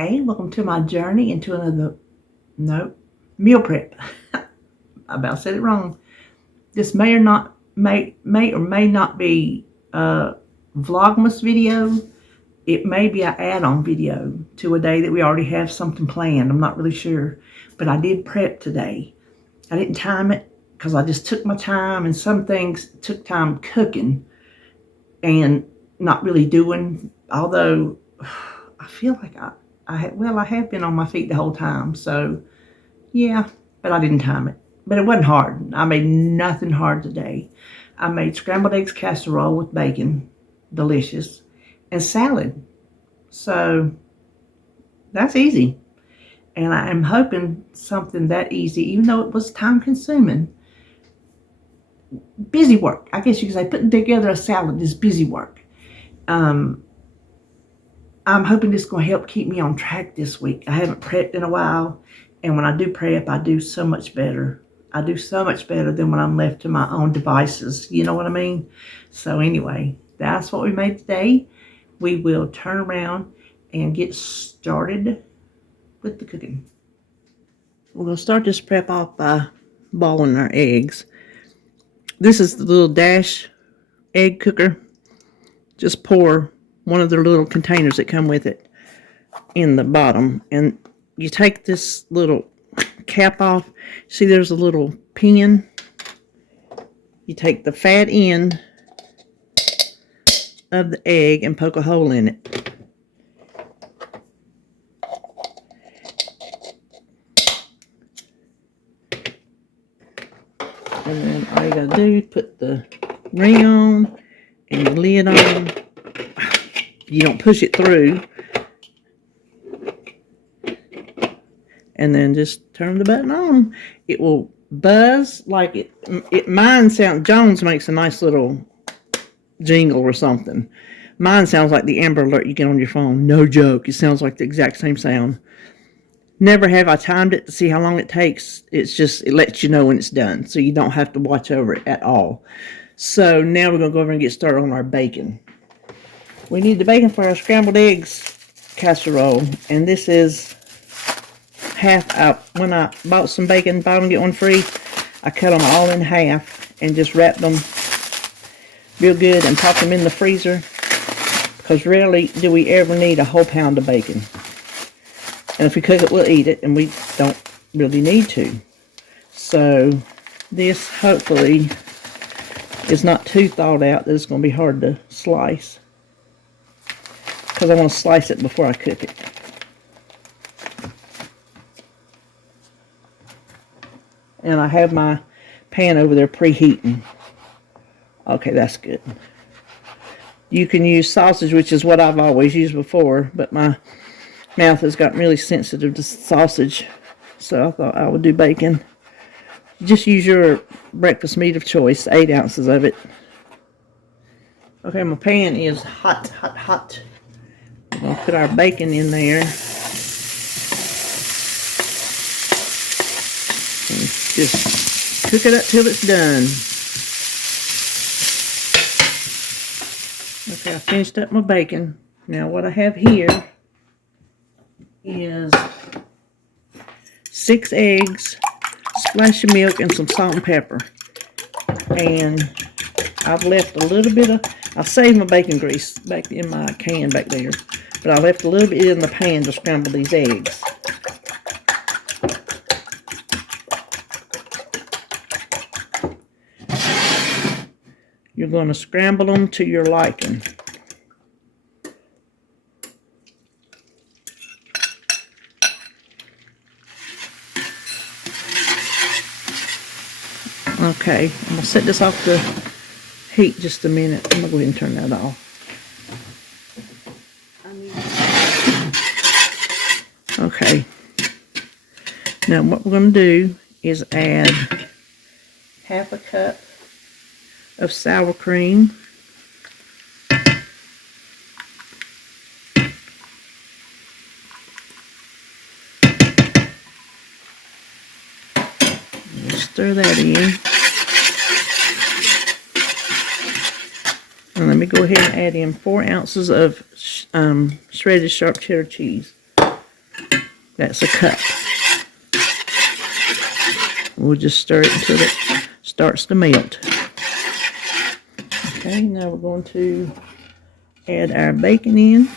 Hey, welcome to my journey into another, meal prep. I about said it wrong. This may or may not be a Vlogmas video. It may be an add-on video to a day that we already have something planned. I'm not really sure, but I did prep today. I didn't time it because I just took my time, and some things took time cooking and not really doing. Although I feel like I have been on my feet the whole time. So yeah, but I didn't time it. But it wasn't hard. I made nothing hard today. I made scrambled eggs casserole with bacon, delicious, and salad. So that's easy. And I am hoping something that easy, even though it was time consuming. Busy work. I guess you could say putting together a salad is busy work. I'm hoping this is going to help keep me on track this week. I haven't prepped in a while. And when I do prep, I do so much better. I do so much better than when I'm left to my own devices. You know what I mean? So anyway, that's what we made today. We will turn around and get started with the cooking. We're going to start this prep off by boiling our eggs. This is the little Dash egg cooker. Just pour one of the little containers that come with it in the bottom. And you take this little cap off. See, there's a little pin. You take the fat end of the egg and poke a hole in it. And then all you gotta do is put the ring on and the lid on. You don't push it through. And then just turn the button on. It will buzz like Jones makes a nice little jingle or something. Mine sounds like the Amber Alert you get on your phone. No joke. It sounds like the exact same sound. Never have I timed it to see how long it takes. It's just, it lets you know when it's done. So you don't have to watch over it at all. So now we're going to go over and get started on our bacon. We need the bacon for our scrambled eggs casserole. And this is half out. When I bought some bacon, buy one get one free, I cut them all in half and just wrap them real good and pop them in the freezer, because rarely do we ever need a whole pound of bacon. And if we cook it, we'll eat it, and we don't really need to. So this hopefully is not too thawed out that it's going to be hard to slice, because I want to slice it before I cook it. And I have my pan over there preheating. Okay, that's good. You can use sausage, which is what I've always used before, but my mouth has gotten really sensitive to sausage, so I thought I would do bacon. Just use your breakfast meat of choice, 8 ounces of it. Okay, my pan is hot, hot, hot. We're going to put our bacon in there. And just cook it up till it's done. Okay, I finished up my bacon. Now what I have here is 6 eggs, splash of milk, and some salt and pepper. And I've left a little bit of, I saved my bacon grease back in my can back there, but I left a little bit in the pan to scramble these eggs. You're going to scramble them to your liking. Okay, I'm going to set this off the heat just a minute. I'm going to go ahead and turn that off. Okay. Now what we're going to do is add half a cup of sour cream. Stir that in. And let me go ahead and add in 4 ounces of shredded sharp cheddar cheese. That's a cup. We'll just stir it until it starts to melt. Okay, now we're going to add our bacon in.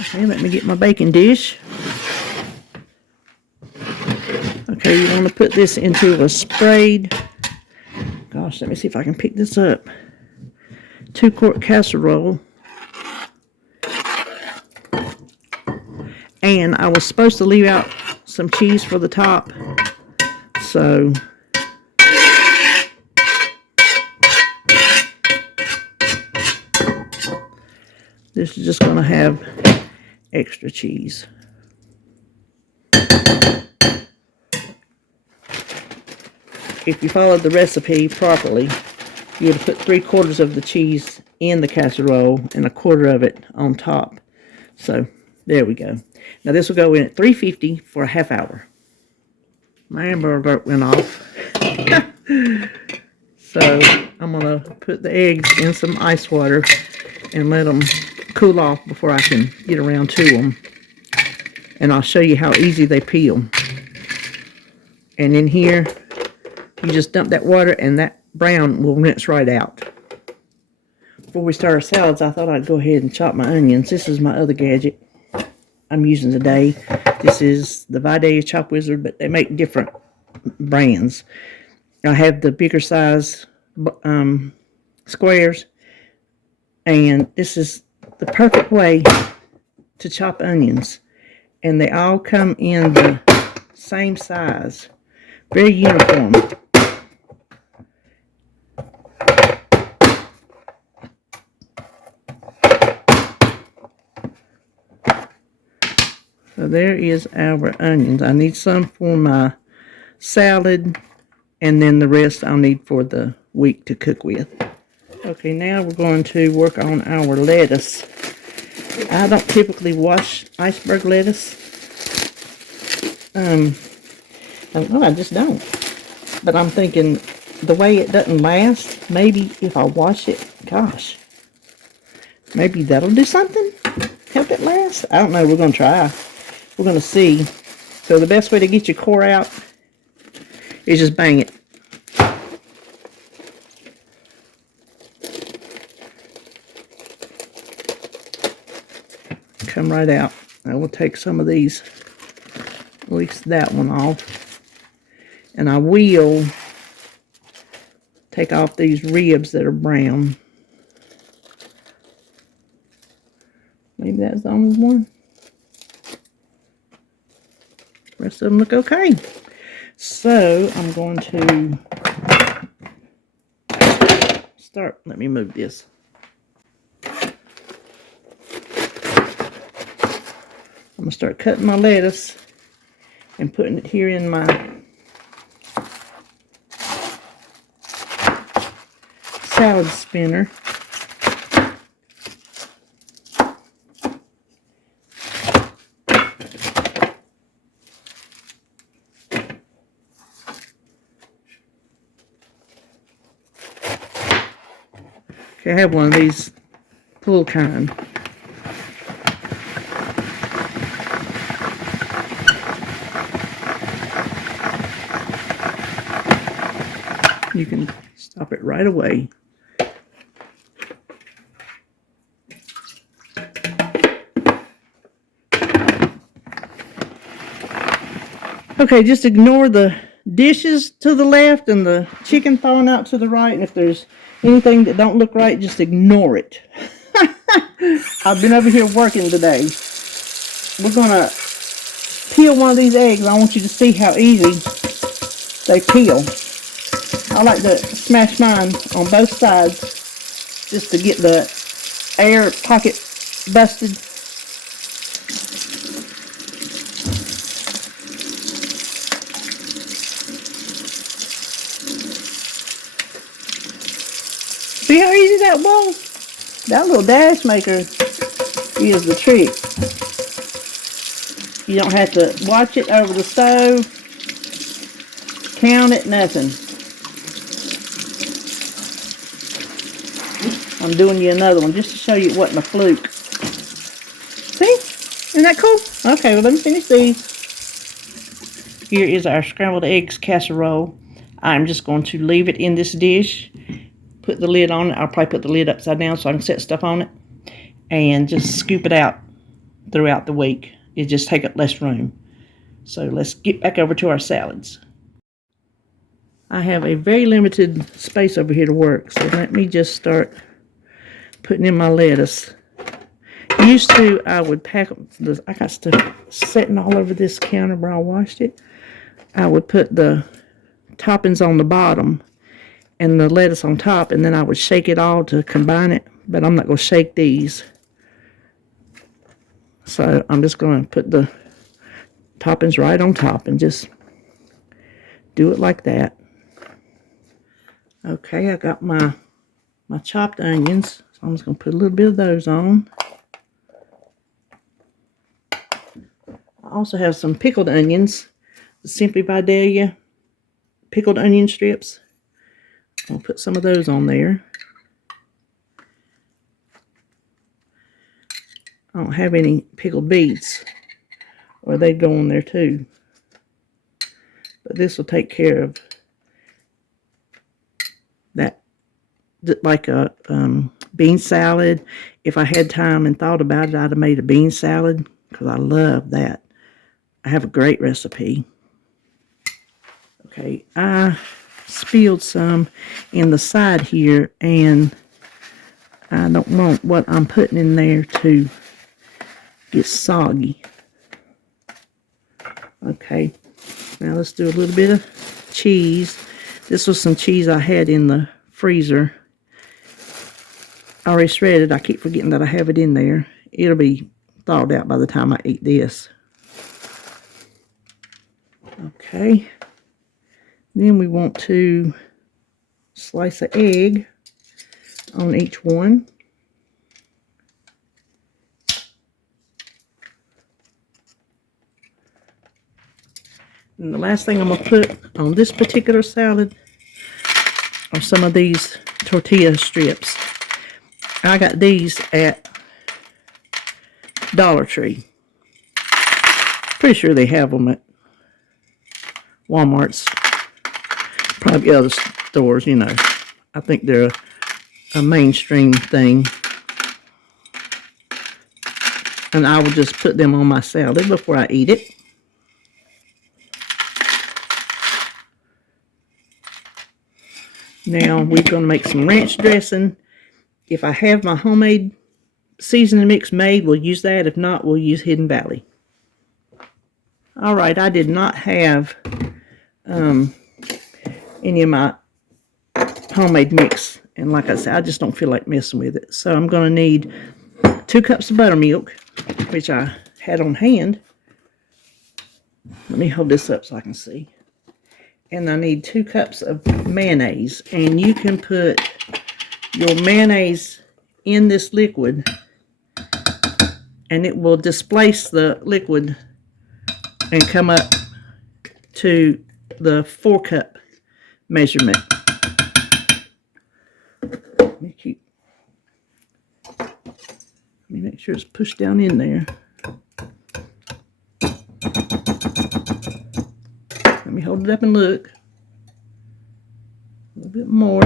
Okay, let me get my baking dish. Okay, you want to put this into a sprayed, gosh, let me see if I can pick this up, 2-quart casserole. And I was supposed to leave out some cheese for the top, so this is just going to have extra cheese. If you followed the recipe properly, you would have put 3/4 of the cheese in the casserole and 1/4 of it on top. So there we go. Now this will go in at 350 for a half hour. My Amber Alert went off. So I'm going to put the eggs in some ice water and let them cool off before I can get around to them. And I'll show you how easy they peel. And in here, you just dump that water and that brown will rinse right out. Before we start our salads, I thought I'd go ahead and chop my onions. This is my other gadget I'm using today. This is the Vidalia Chop Wizard, but they make different brands. I have the bigger size squares, and this is the perfect way to chop onions. And they all come in the same size. Very uniform. So there is our onions. I need some for my salad, and then the rest I'll need for the week to cook with. Okay, now we're going to work on our lettuce. I don't typically wash iceberg lettuce. I just don't. But I'm thinking the way it doesn't last, maybe if I wash it, gosh, maybe that'll do something? Help it last? I don't know. We're going to try. We're going to see. So the best way to get your core out is just bang it. Come right out. I will take some of these, at least that one off. And I will take off these ribs that are brown. Maybe that's the only one. The rest of them look okay. So I'm going to start. Let me move this. I'm going to start cutting my lettuce and putting it here in my salad spinner. Okay, I have one of these full kind. You can stop it right away. Okay, just ignore the dishes to the left and the chicken thawing out to the right. And if there's anything that don't look right, just ignore it. I've been over here working today. We're going to peel one of these eggs. I want you to see how easy they peel. I like to smash mine on both sides just to get the air pocket busted. See how easy that was? That little dash maker is the trick. You don't have to watch it over the stove, count it, nothing. I'm doing you another one just to show you it wasn't a fluke. that cool? Okay, well, let me finish these. Here is our scrambled eggs casserole. I'm just going to leave it in this dish. Put the lid on it. I'll probably put the lid upside down so I can set stuff on it. And just scoop it out throughout the week. It just take up less room. So let's get back over to our salads. I have a very limited space over here to work. So let me just start putting in my lettuce. Used to, I would pack this. I got stuff sitting all over this counter where I washed it. I would put the toppings on the bottom and the lettuce on top, and then I would shake it all to combine it, but I'm not going to shake these. So I'm just going to put the toppings right on top and just do it like that. Okay, I got my chopped onions, so I'm just going to put a little bit of those on. I also have some pickled onions, the Simply Vidalia pickled onion strips. I'll put some of those on there. I don't have any pickled beets, or they'd go on there too. But this will take care of that, like a bean salad. If I had time and thought about it, I'd have made a bean salad, because I love that. I have a great recipe. Okay, I spilled some in the side here, and I don't want what I'm putting in there to get soggy. Okay, now let's do a little bit of cheese. This was some cheese I had in the freezer. I already shredded. I keep forgetting that I have it in there. It'll be thawed out by the time I eat this. Okay. Then we want to slice an egg on each one. And the last thing I'm going to put on this particular salad are some of these tortilla strips. I got these at Dollar Tree. Pretty sure they have them at Walmart's. Probably other stores, you know. I think they're a mainstream thing. And I will just put them on my salad before I eat it. Now we're going to make some ranch dressing. If I have my homemade seasoning mix made, we'll use that. If not, we'll use Hidden Valley. Alright, I did not have any of my homemade mix, and like I said, I just don't feel like messing with it. So I'm going to need 2 cups of buttermilk, which I had on hand. Let me hold this up so I can see. And I need 2 cups of mayonnaise, and you can put your mayonnaise in this liquid and it will displace the liquid and come up to the 4-cup measurement. Let me make sure it's pushed down in there. Let me hold it up and look. A little bit more.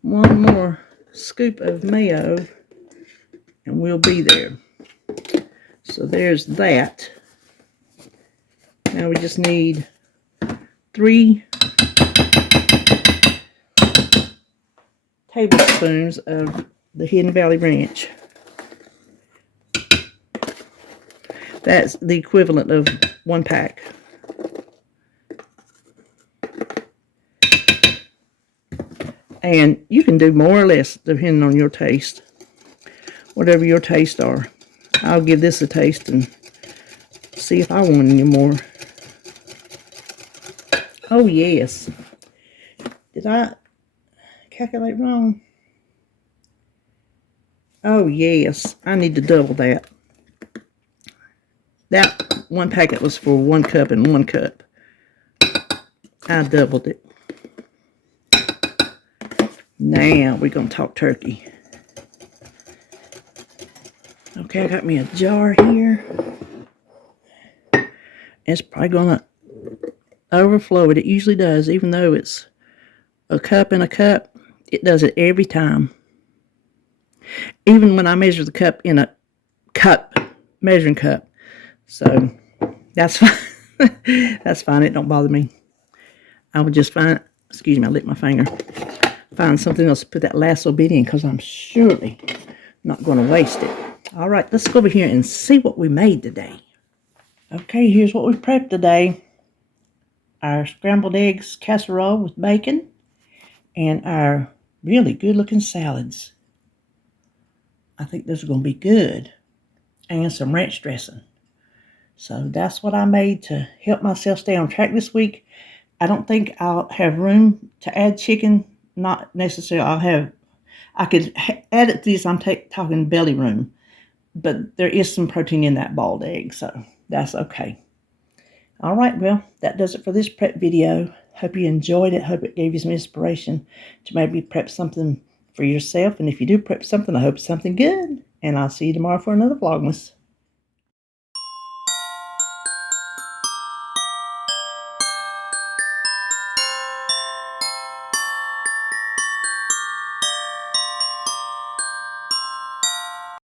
One more scoop of mayo and we'll be there. So there's that. Now we just need 3 tablespoons of the Hidden Valley Ranch. That's the equivalent of 1 pack. And you can do more or less depending on your taste. Whatever your tastes are. I'll give this a taste and see if I want any more. Oh yes. calculate wrong? Oh, yes. I need to double that. That one packet was for 1 cup and 1 cup. I doubled it. Now we're going to talk turkey. Okay, I got me a jar here. It's probably going to overflow it. It usually does, even though it's a cup and a cup. It does it every time. Even when I measure the cup in a measuring cup. So that's fine. That's fine. It don't bother me. I would just find, excuse me, I licked my finger. Find something else to put that last little bit in, because I'm surely not going to waste it. All right, let's go over here and see what we made today. Okay, here's what we prepped today. Our scrambled eggs casserole with bacon and our really good looking salads. I think those are going to be good. And some ranch dressing. So that's what I made to help myself stay on track this week. I don't think I'll have room to add chicken. Not necessarily. I could add it to this. I'm talking belly room. But there is some protein in that boiled egg, so that's okay. All right, well, that does it for this prep video. Hope you enjoyed it. Hope it gave you some inspiration to maybe prep something for yourself. And if you do prep something, I hope it's something good. And I'll see you tomorrow for another Vlogmas.